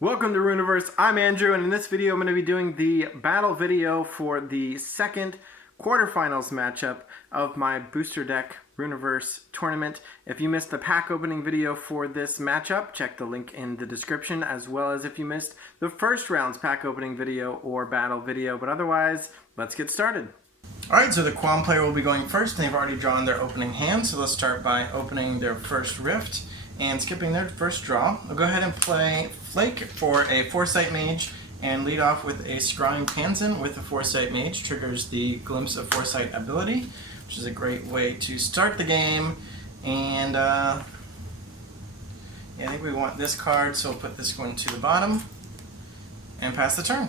Welcome to Rüniverse. I'm Andrew, and in this video I'm going to be doing the battle video for the second quarterfinals matchup of my booster deck Rüniverse tournament. If you missed the pack opening video for this matchup, check the link in the description, as well as if you missed the first round's pack opening video or battle video. But otherwise, let's get started. Alright, so the Quam player will be going first. They've already drawn their opening hand, so let's start by opening their first rift and skipping their first draw. I'll go ahead and play Flake for a Foresight Mage and lead off with a Scrying Pansin with a Foresight Mage. Triggers the Glimpse of Foresight ability, which is a great way to start the game. And yeah, I think we want this card, so we'll put this one to the bottom and pass the turn.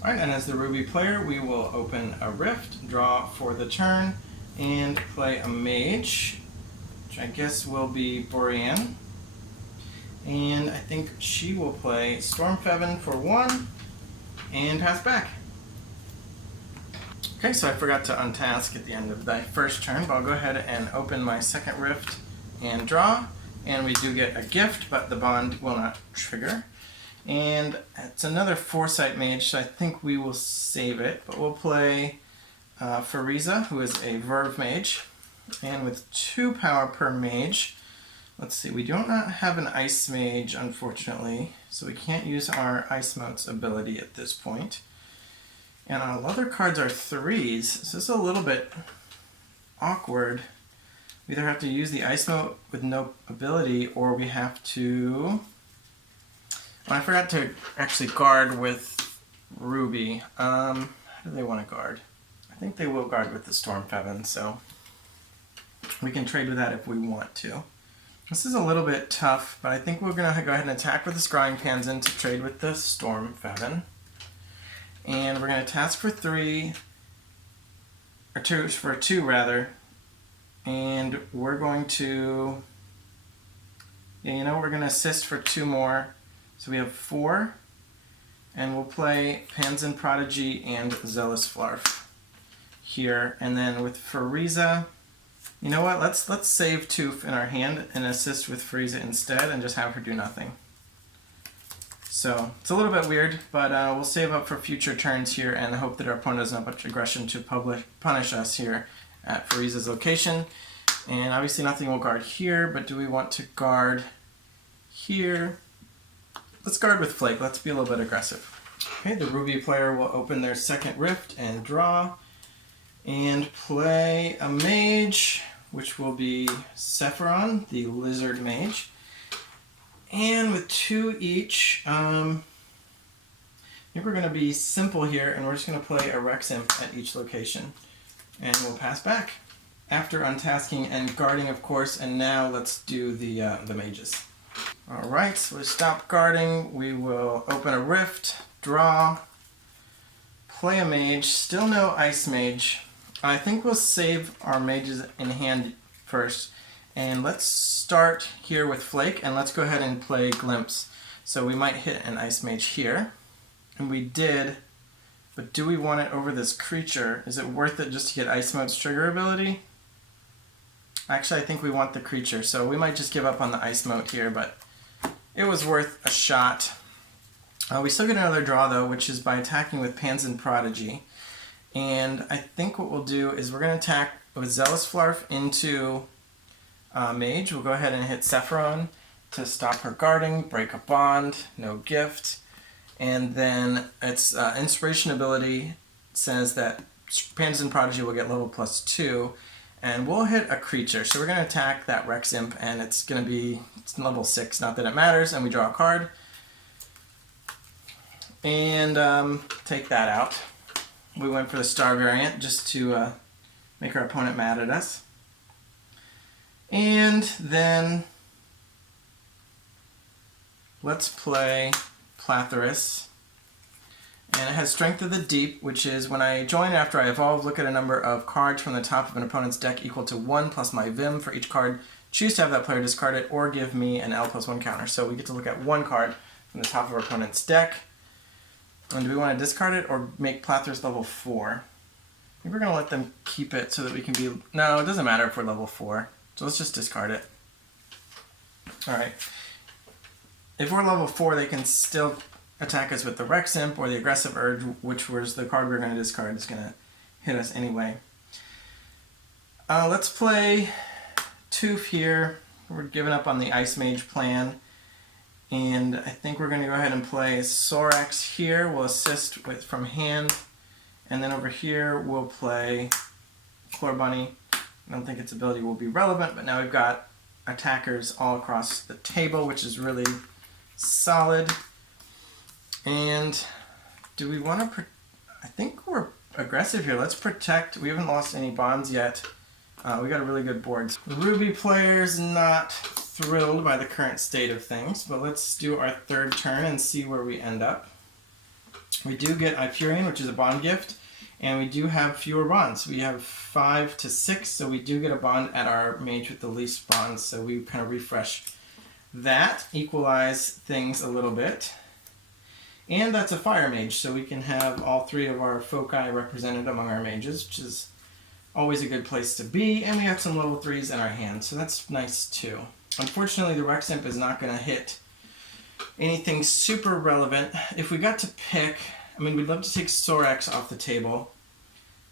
Alright, and as the Ruby player, we will open a rift, draw for the turn, and play a Mage, which I guess will be Borean. And I think she will play Stormfeven for 1 and pass back. Okay, so I forgot to untask at the end of the first turn, but I'll go ahead and open my second rift and draw. And we do get a gift, but the bond will not trigger. And it's another Foresight Mage, so I think we will save it, but we'll play Fariza, who is a Verve Mage. And with 2 power per mage, let's see, we do not have an Ice Mage, unfortunately, so we can't use our Ice Mote's ability at this point. And our other cards are 3s, so this is a little bit awkward. We either have to use the Ice Mote with no ability, or we have to... Well, I forgot to actually guard with Ruby. How do they want to guard? I think they will guard with the Stormfeven, so we can trade with that if we want to. This is a little bit tough, but I think we're going to go ahead and attack with the Scrying Pansin to trade with the Stormfeven. And we're going to task for 3, or 2, for 2 rather. And we're going to, yeah, you know, we're going to assist for 2 more. So we have 4, and we'll play Pansin Prodigy and Zealous Flarf here. And then with Fariza, you know what, let's save Toof in our hand and assist with Fariza instead and just have her do nothing. So it's a little bit weird, but we'll save up for future turns here and hope that our opponent doesn't have much aggression to punish us here at Fariza's location. And obviously nothing will guard here, but do we want to guard here? Let's guard with Flake. Let's be a little bit aggressive. Okay, the Ruby player will open their second rift and draw and play a Mage, which will be Sephiron, the Lizard Mage. And with 2 each, I think we're going to be simple here, and we're just going to play a Rex Imp at each location. And we'll pass back. After untasking and guarding, of course, and now let's do the Mages. Alright, so we stop guarding, we will open a rift, draw, play a mage, still no Ice Mage. I think we'll save our mages in hand first, and let's start here with Flake, and let's go ahead and play Glimpse. So we might hit an Ice Mage here, and we did, but do we want it over this creature? Is it worth it just to get Ice Mote's trigger ability? Actually, I think we want the creature, so we might just give up on the Ice Mote here, but it was worth a shot. We still get another draw, though, which is by attacking with Pansin Prodigy. And I think what we'll do is we're going to attack with Zealous Flarf into Mage. We'll go ahead and hit Sephiron to stop her guarding, break a bond, no gift. And then its Inspiration ability says that Pansin Prodigy will get level +2. And we'll hit a creature. So we're going to attack that Rex Imp, and it's going to be level 6, not that it matters, and we draw a card. And take that out. We went for the star variant just to make our opponent mad at us. And then let's play Plathyrus. And it has Strength of the Deep, which is when I join after I evolve, look at a number of cards from the top of an opponent's deck equal to 1 plus my Vim for each card. Choose to have that player discard it or give me an L+1 counter. So we get to look at 1 card from the top of our opponent's deck. And do we want to discard it or make Plathyrus level 4? I think we're going to let them keep it so that we can be... No, it doesn't matter if we're level 4. So let's just discard it. Alright. if we're level 4, they can still attack us with the Rex Imp or the Aggressive Urge, which was the card we're going to discard. Is going to hit us anyway. Let's play Tooth here. We're giving up on the Ice Mage plan. And I think we're going to go ahead and play Sorax here. We'll assist with from hand. And then over here we'll play Floor Bunny. I don't think its ability will be relevant, but now we've got attackers all across the table, which is really solid. And do we want to... I think we're aggressive here. Let's protect. We haven't lost any bonds yet. We got a really good board. Ruby player's not thrilled by the current state of things, but let's do our third turn and see where we end up. We do get Ifurion, which is a bond gift, and we do have fewer bonds. We have 5 to 6, so we do get a bond at our mage with the least bonds, so we kind of refresh that, equalize things a little bit. And that's a fire mage, so we can have all 3 of our foci represented among our mages, which is always a good place to be, and we have some level 3s in our hand, so that's nice too. Unfortunately, the Rex Imp is not going to hit anything super relevant. If we got to pick, I mean, we'd love to take Sorax off the table,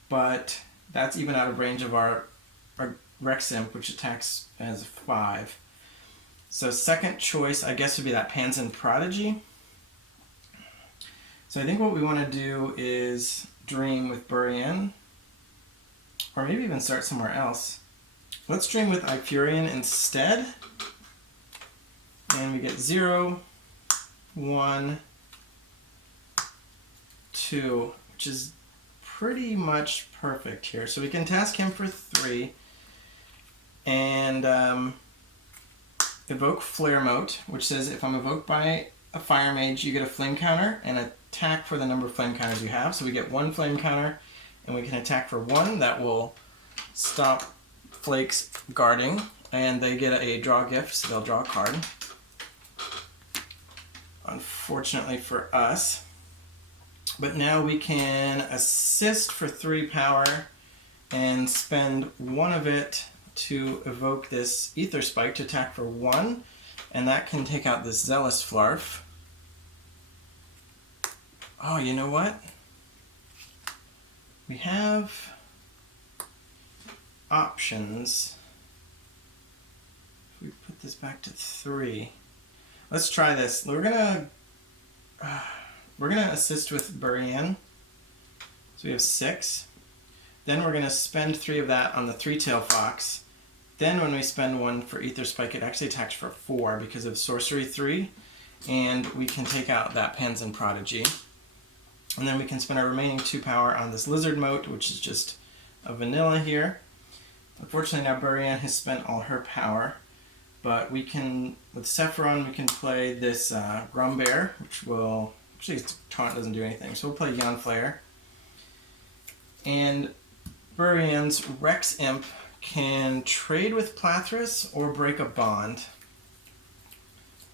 but that's even out of range of our Rex Imp, which attacks as 5. So second choice, I guess, would be that Panzen Prodigy. So I think what we want to do is Dream with Burian, or maybe even start somewhere else. Let's Dream with Ifurion instead. And we get 0, 1, 2, which is pretty much perfect here. So we can task him for 3 and evoke Flare Mote, which says if I'm evoked by a fire mage, you get a flame counter and attack for the number of flame counters you have. So we get 1 flame counter and we can attack for 1. That will stop Flake's guarding, and they get a draw gift, so they'll draw a card. Unfortunately for us. But now we can assist for 3 power and spend 1 of it to evoke this Ether Spike to attack for 1, and that can take out this Zealous Flarf. Oh, you know what? We have options. If we put this back to 3. Let's try this. We're gonna assist with Burian. So we have 6. Then we're gonna spend 3 of that on the 3-tail fox. Then when we spend 1 for Ether Spike, it actually attacks for 4 because of Sorcery 3. And we can take out that Panzen Prodigy. And then we can spend our remaining 2 power on this Lizard Mote, which is just a vanilla here. Unfortunately, now Burian has spent all her power. But we can, with Sephiron, we can play this Grumbear, which will, actually Taunt doesn't do anything, so we'll play Yon Flare. And Burian's Rex Imp can trade with Plathras or break a bond.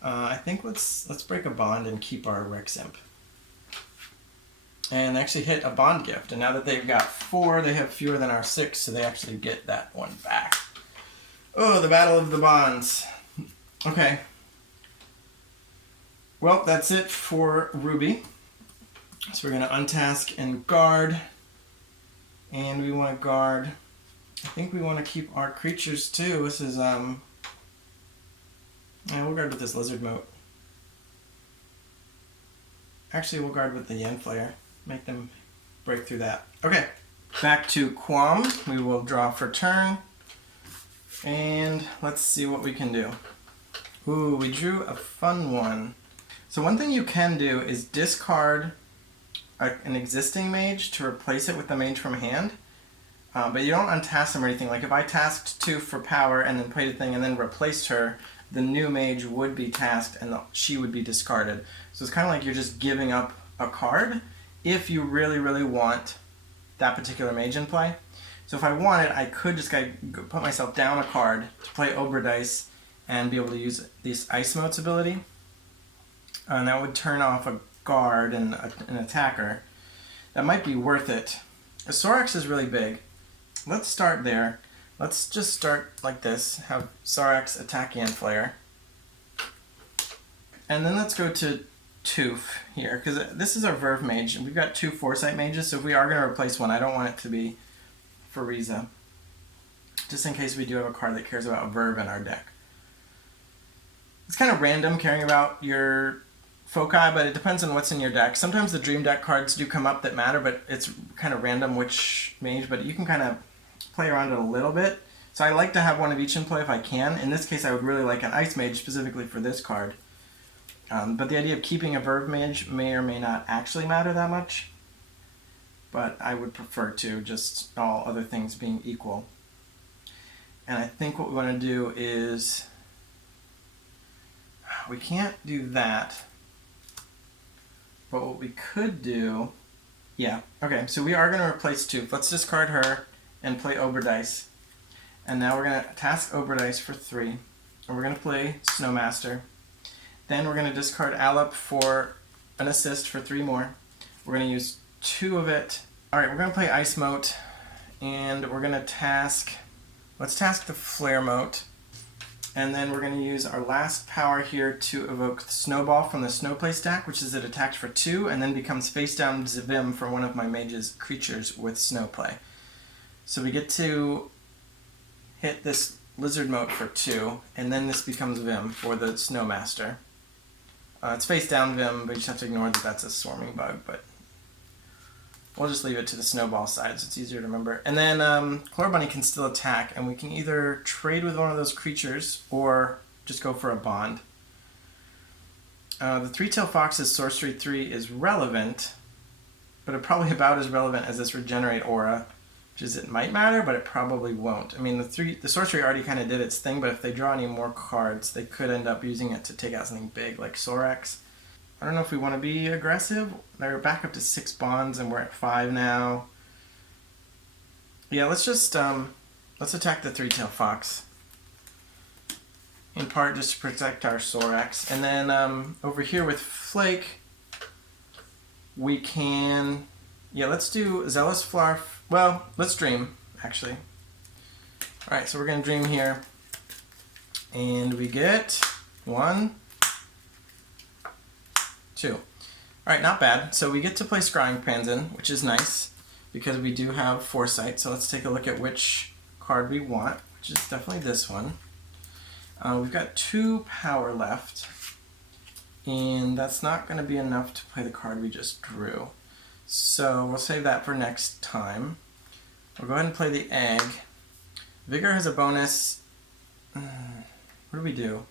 I think let's break a bond and keep our Rex Imp. And they actually hit a bond gift, and now that they've got 4, they have fewer than our 6, so they actually get that 1 back. Oh, the Battle of the Bonds. Okay. Well, that's it for Ruby. So we're going to untask and guard. And we want to guard. I think we want to keep our creatures too. This is, yeah, we'll guard with this Lizard Mote. Actually, we'll guard with the Yen Flare. Make them break through that. Okay. Back to Quam. We will draw for turn. And let's see what we can do. Ooh, we drew a fun one. So one thing you can do is discard an existing mage to replace it with the mage from hand. But you don't untask them or anything. Like if I tasked 2 for power and then played a thing and then replaced her, the new mage would be tasked and she would be discarded. So it's kind of like you're just giving up a card if you really, really want that particular mage in play. So if I wanted, I could just put myself down a card to play Obra Dice and be able to use this Ice Mote's ability. And that would turn off a guard and an attacker. That might be worth it. Sorax is really big. Let's start there. Let's just start like this. Have Sorax attack Yen Flare. and then let's go to Toof here, because this is our Verve mage, and we've got 2 Foresight mages, so if we are going to replace one, I don't want it to be Frieza, just in case we do have a card that cares about Verve in our deck. It's kind of random caring about your foci, but it depends on what's in your deck. Sometimes the Dream Deck cards do come up that matter, but it's kind of random which mage, but you can kind of play around it a little bit. So I like to have one of each in play if I can. In this case, I would really like an Ice Mage specifically for this card. But the idea of keeping a Verve Mage may or may not actually matter that much. But I would prefer to, just all other things being equal. And I think what we want to do is... we can't do that. But what we could do... yeah, okay, so we are going to replace Tooth. Let's discard her and play Oberdice. And now we're going to task Oberdice for 3. And we're going to play Snowmaster. Then we're going to discard Alup for an assist for 3 more. We're going to use 2 of it. Alright, we're going to play Ice Mote. And we're going to task... let's task the Flare Mote. And then we're going to use our last power here to evoke Snowball from the Snowplay stack, which is it attacks for 2, and then becomes face down Zvim for one of my mage's creatures with Snowplay. So we get to hit this Lizard Mote for 2, and then this becomes Vim for the Snowmaster. It's face down Vim, but you just have to ignore that that's a swarming bug, but we'll just leave it to the Snowball side so it's easier to remember. And then Chlor can still attack, and we can either trade with one of those creatures or just go for a bond. The Three-Tailed Fox's Sorcery 3 is relevant, but it's probably about as relevant as this Regenerate Aura, which is it might matter, but it probably won't. I mean, the Sorcery already kind of did its thing, but if they draw any more cards, they could end up using it to take out something big like Sorax. I don't know if we want to be aggressive. They're back up to 6 bonds, and we're at 5 now. Yeah, let's just let's attack the Three-Tailed Fox. In part just to protect our Sorax. And then over here with Flake, we can... yeah, let's do Zealous Flarf. Well, let's Dream, actually. Alright, so we're going to Dream here. And we get 1, 2. Alright, not bad. So we get to play Scrying Pansin, which is nice, because we do have Foresight. So let's take a look at which card we want, which is definitely this one. We've got 2 power left, and that's not going to be enough to play the card we just drew. So we'll save that for next time. We'll go ahead and play the Egg. Vigor has a bonus. What do we do?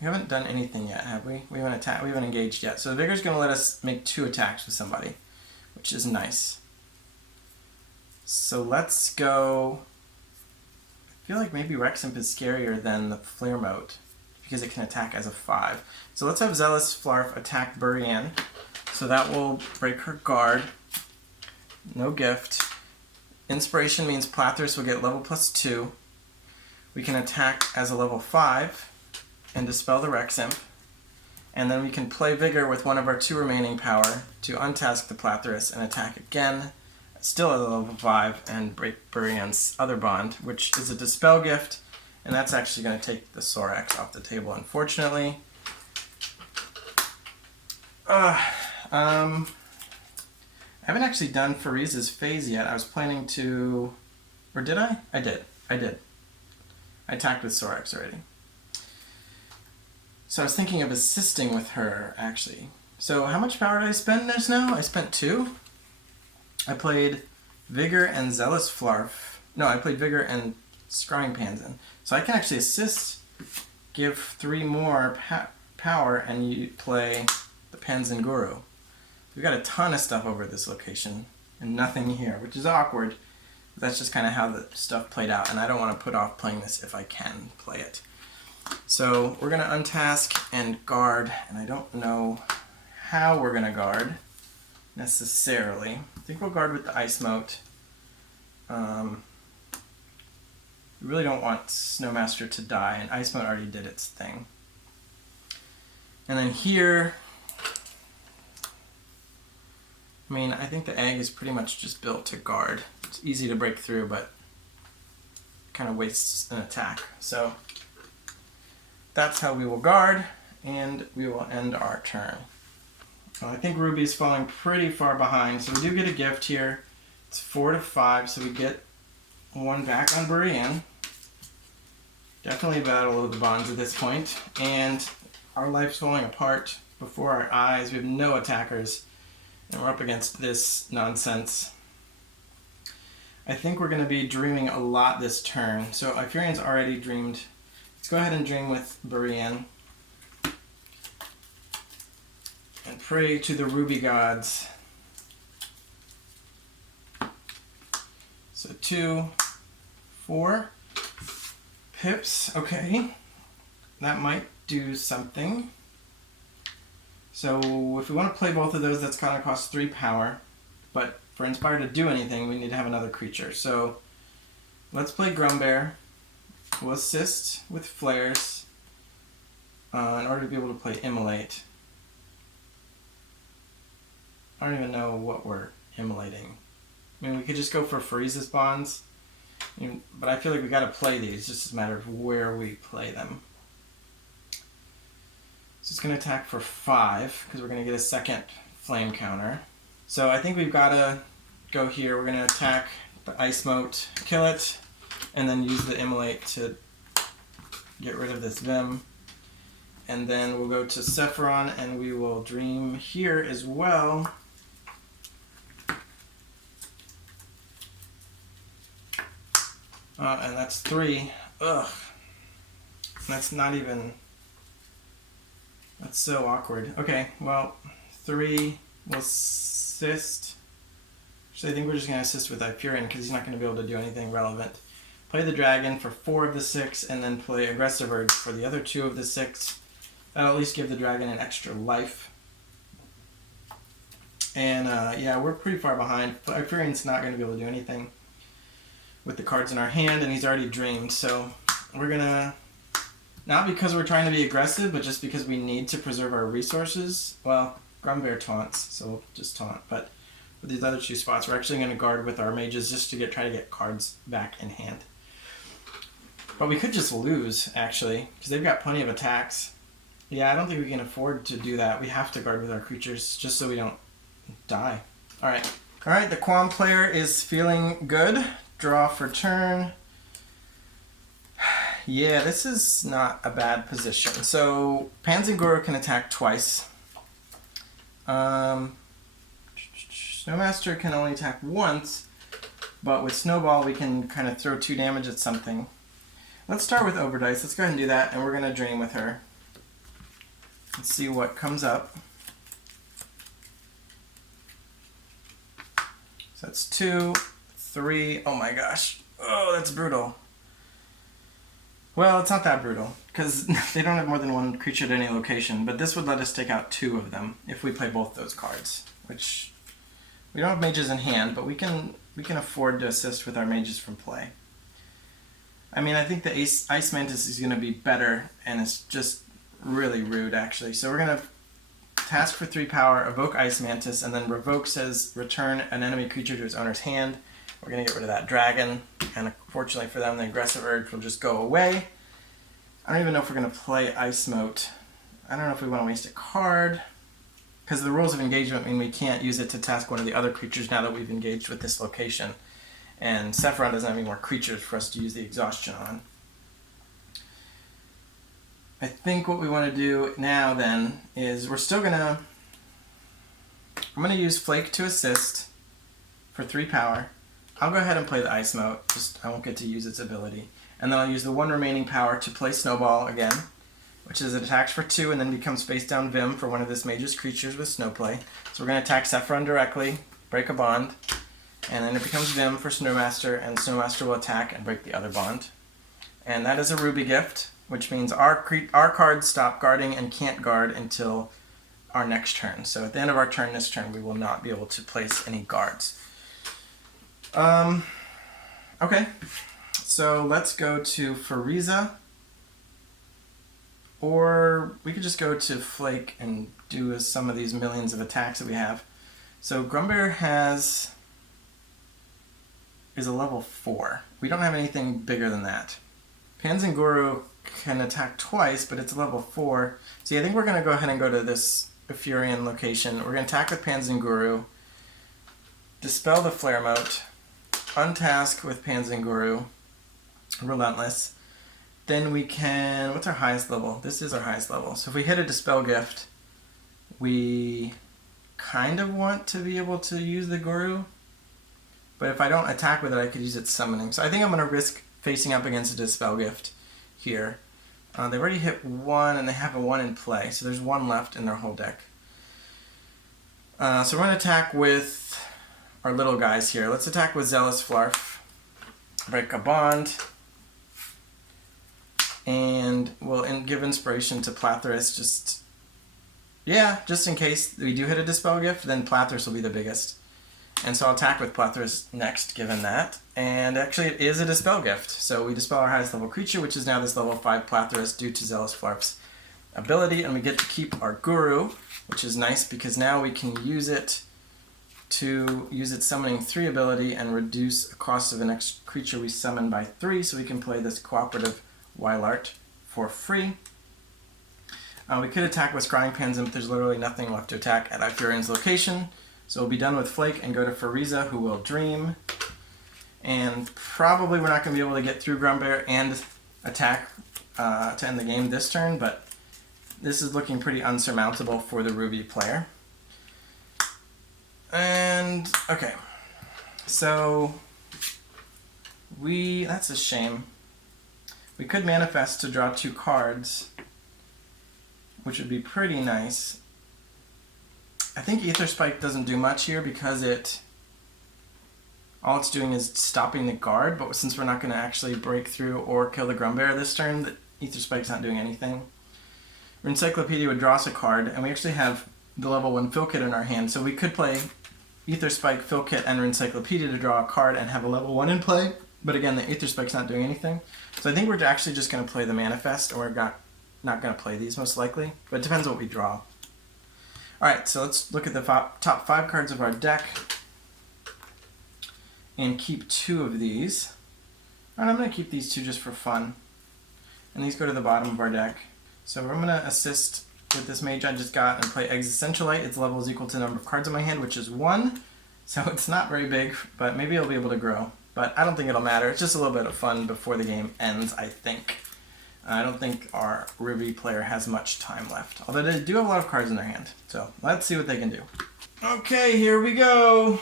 We haven't done anything yet, have we? We haven't engaged yet. So Vigor's going to let us make 2 attacks with somebody, which is nice. So let's go... I feel like maybe Reximp is scarier than the Flare Mote, because it can attack as a 5. So let's have Zealous Flarf attack Burian. So that will break her guard. No gift. Inspiration means Plathris will get level +2. We can attack as a level 5 and dispel the Reximp. And then we can play Vigor with one of our 2 remaining power to untask the Plathris and attack again, still at a level 5, and break Burian's other bond, which is a dispel gift, and that's actually going to take the Sorax off the table, unfortunately. I haven't actually done Fariza's phase yet. I was planning to... or did I? I did. I attacked with Sorax already. So I was thinking of assisting with her, actually. So how much power did I spend just now? I spent 2. I played Vigor and Zealous Flarf. No, I played Vigor and Scrying Pansin. So I can actually assist, give 3 more power, and you play the Pansin Guru. We've got a ton of stuff over at this location, and nothing here, which is awkward. But that's just kind of how the stuff played out, and I don't want to put off playing this if I can play it. So we're going to untask and guard, and I don't know how we're going to guard necessarily. I think we'll guard with the Ice Mote. We really don't want Snowmaster to die, and Ice Mote already did its thing. And then here, I mean, I think the Egg is pretty much just built to guard. It's easy to break through, but kind of wastes an attack. So that's how we will guard, and we will end our turn. I think Ruby's falling pretty far behind, so we do get a gift here. It's 4 to 5, so we get 1 back on Brienne. Definitely a battle of the bonds at this point, and our life's falling apart before our eyes. We have no attackers, and we're up against this nonsense. I think we're going to be dreaming a lot this turn. So Ifurian's already dreamed. Let's go ahead and dream with Brienne. And pray to the Ruby gods. So 2, 4 pips. Okay. That might do something. So if we want to play both of those, that's going to cost 3 power. But for Inspire to do anything, we need to have another creature. So let's play Grumbear. We'll assist with flares in order to be able to play Immolate. I don't even know what we're immolating. I mean, we could just go for Frieza's bonds, but I feel like we got to play these. It's just a matter of where we play them. So it's going to attack for 5 because we're going to get a second flame counter. So I think we've got to go here. We're going to attack the Ice Mote, kill it, and then use the Immolate to get rid of this Vim. And then we'll go to Sephiron and we will dream here as well. And that's 3. Ugh. That's not even... That's so awkward. Okay, well, 3 will assist. Actually, I think we're just going to assist with Ifurian because he's not going to be able to do anything relevant. Play the dragon for 4 of the 6 and then play Aggressive Urge for the other 2 of the 6. That'll at least give the dragon an extra life. And yeah, we're pretty far behind. Ifurian's not going to be able to do anything with the cards in our hand, and he's already dreamed. So we're going to, not because we're trying to be aggressive, but just because we need to preserve our resources. Well, Grumbear taunts, so we'll just taunt. But for these other 2 spots, we're actually going to guard with our mages just to try to get cards back in hand. But we could just lose, actually, because they've got plenty of attacks. Yeah, I don't think we can afford to do that. We have to guard with our creatures just so we don't die. Alright. Alright, the Quam player is feeling good. Draw for turn. Yeah, this is not a bad position. So, Panzanguru can attack twice. Snowmaster can only attack once, but with Snowball we can kind of throw 2 damage at something. Let's start with Overdice. Let's go ahead and do that, and we're going to dream with her. Let's see what comes up. So that's 2, 3. Oh my gosh. Oh, that's brutal. Well, it's not that brutal, because they don't have more than 1 creature at any location, but this would let us take out 2 of them if we play both those cards, which we don't have mages in hand, but we can afford to assist with our mages from play. I mean, I think the Ice Mantis is going to be better, and it's just really rude, actually. So we're going to task for 3 power, evoke Ice Mantis, and then revoke says return an enemy creature to its owner's hand. We're going to get rid of that dragon, and fortunately for them, the Aggressive Urge will just go away. I don't even know if we're going to play Ice Mote. I don't know if we want to waste a card, because the rules of engagement mean we can't use it to task one of the other creatures now that we've engaged with this location. And Sephiron doesn't have any more creatures for us to use the exhaustion on. I think what we want to do now then is we're still going to... I'm going to use Flake to assist for 3 power. I'll go ahead and play the Ice Mote, just I won't get to use its ability. And then I'll use the 1 remaining power to play Snowball again, which is it attacks for 2 and then becomes face down Vim for one of this mage's creatures with Snowplay. So we're going to attack Sephiron directly, break a bond, and then it becomes Vim for Snowmaster, and Snowmaster will attack and break the other bond. And that is a Ruby gift, which means our cards stop guarding and can't guard until our next turn. So at the end of our turn this turn, we will not be able to place any guards. Okay, so let's go to Frieza, or we could just go to Flake and do some of these millions of attacks that we have. So Grumbear is a level 4. We don't have anything bigger than that. Panzanguru can attack twice, but it's level 4. So I think we're going to go ahead and go to this Furion location. We're going to attack with Panzanguru, dispel the Flare Mote, untask with Panzanguru, Relentless. Then we can, what's our highest level? This is our highest level. So if we hit a Dispel Gift, we kind of want to be able to use the Guru. But if I don't attack with it, I could use its summoning. So I think I'm going to risk facing up against a Dispel Gift here. They've already hit 1, and they have a 1 in play. So there's 1 left in their whole deck. So we're going to attack with our little guys here. Let's attack with Zealous Flarf. Break a bond. And we'll give inspiration to Plathyrus just in case we do hit a Dispel Gift, then Plathyrus will be the biggest. And so I'll attack with Plathyrus next, given that. And actually it is a Dispel Gift. So we dispel our highest level creature, which is now this level 5 Plathyrus due to Zealous Flarf's ability. And we get to keep our Guru, which is nice because now we can use it to use its summoning 3 ability and reduce the cost of the next creature we summon by 3, so we can play this cooperative Wylart for free. We could attack with Scrying Panzim, but there's literally nothing left to attack at Ifurion's location. So we'll be done with Flake and go to Fariza, who will Dream. And probably we're not going to be able to get through Grumbear and attack to end the game this turn, but this is looking pretty unsurmountable for the Ruby player. And, okay. So, that's a shame. We could manifest to draw 2 cards, which would be pretty nice. I think Aether Spike doesn't do much here because all it's doing is stopping the guard, but since we're not going to actually break through or kill the Grumbear this turn, the Aether Spike's not doing anything. Encyclopedia would draw us a card, and we actually have the level 1 Fill Kit in our hand, so we could play Aether Spike, Fill Kit, and Encyclopedia to draw a card and have a level 1 in play, but again, the Aether Spike's not doing anything. So I think we're actually just going to play the Manifest, or we're not going to play these most likely, but it depends what we draw. Alright, so let's look at the top 5 cards of our deck and keep 2 of these. Alright, I'm going to keep these 2 just for fun. And these go to the bottom of our deck. So I'm going to assist with this mage I just got and play Existentialite. Its level is equal to the number of cards in my hand, which is 1. So it's not very big, but maybe it'll be able to grow. But I don't think it'll matter. It's just a little bit of fun before the game ends, I think. I don't think our Ruby player has much time left. Although they do have a lot of cards in their hand. So let's see what they can do. Okay, here we go.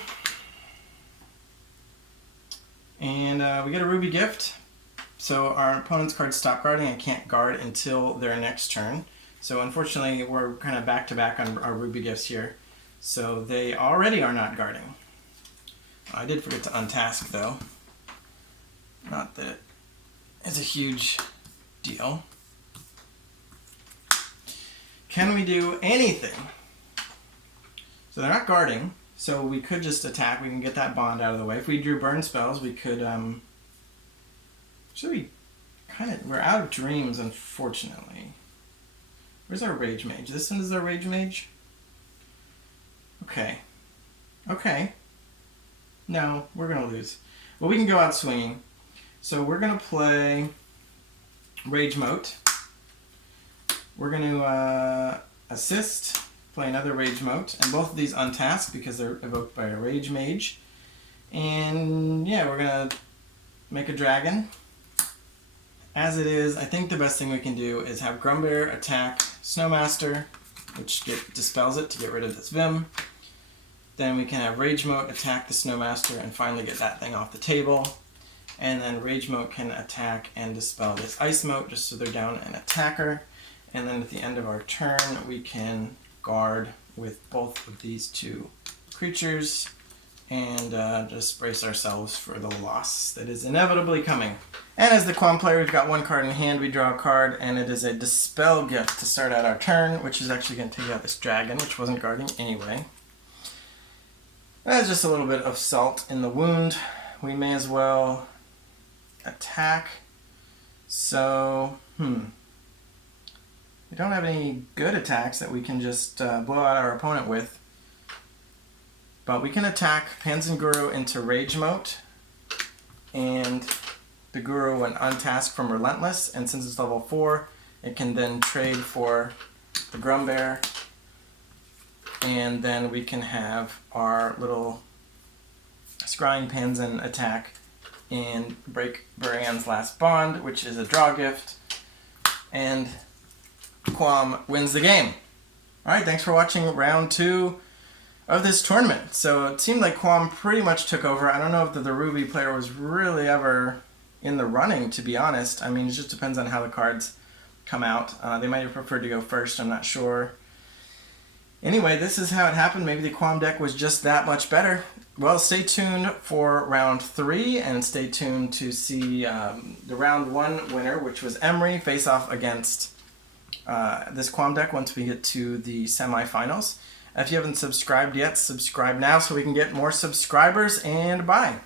And we get a Ruby gift. So our opponent's cards stop guarding and can't guard until their next turn. So unfortunately, we're kind of back-to-back on our Ruby gifts here. So they already are not guarding. I did forget to untask, though. Not that it's a huge deal. Can we do anything? So they're not guarding, so we could just attack. We can get that bond out of the way. If we drew burn spells, we could... we're out of dreams, unfortunately. Where's our Rage Mage? This one is our Rage Mage? Okay. Okay. No, we're going to lose. Well, we can go out swinging. So we're going to play Rage Mote. We're going to assist, play another Rage Mote, and both of these untask because they're evoked by a Rage Mage. And yeah, we're going to make a dragon. As it is, I think the best thing we can do is have Grumbear attack Snowmaster, which dispels it to get rid of this Vim. Then we can have Rage Mote attack the Snowmaster and finally get that thing off the table. And then Rage Mote can attack and dispel this Ice Mote just so they're down an attacker. And then at the end of our turn, we can guard with both of these 2 creatures and just brace ourselves for the loss that is inevitably coming. And as the Quam player, we've got 1 card in hand, we draw a card, and it is a Dispel Gift to start out our turn, which is actually going to take out this dragon, which wasn't guarding anyway. That's just a little bit of salt in the wound. We may as well attack. So, we don't have any good attacks that we can just blow out our opponent with. But we can attack Panzanguru into Rage Mote. And the Guru an Untask from Relentless, and since it's level 4, it can then trade for the Grumbear, and then we can have our little Scrying Panzen attack and break Brian's Last Bond, which is a draw gift, and Quam wins the game. Alright, thanks for watching round 2 of this tournament. So it seemed like Quam pretty much took over. I don't know if the Ruby player was really ever in the running, to be honest. I mean, it just depends on how the cards come out. They might have preferred to go first, I'm not sure. Anyway, this is how it happened. Maybe the Quam deck was just that much better. Well, stay tuned for round 3, and stay tuned to see the round 1 winner, which was Emery, face off against this Quam deck once we get to the semifinals. If you haven't subscribed yet, subscribe now so we can get more subscribers, and bye.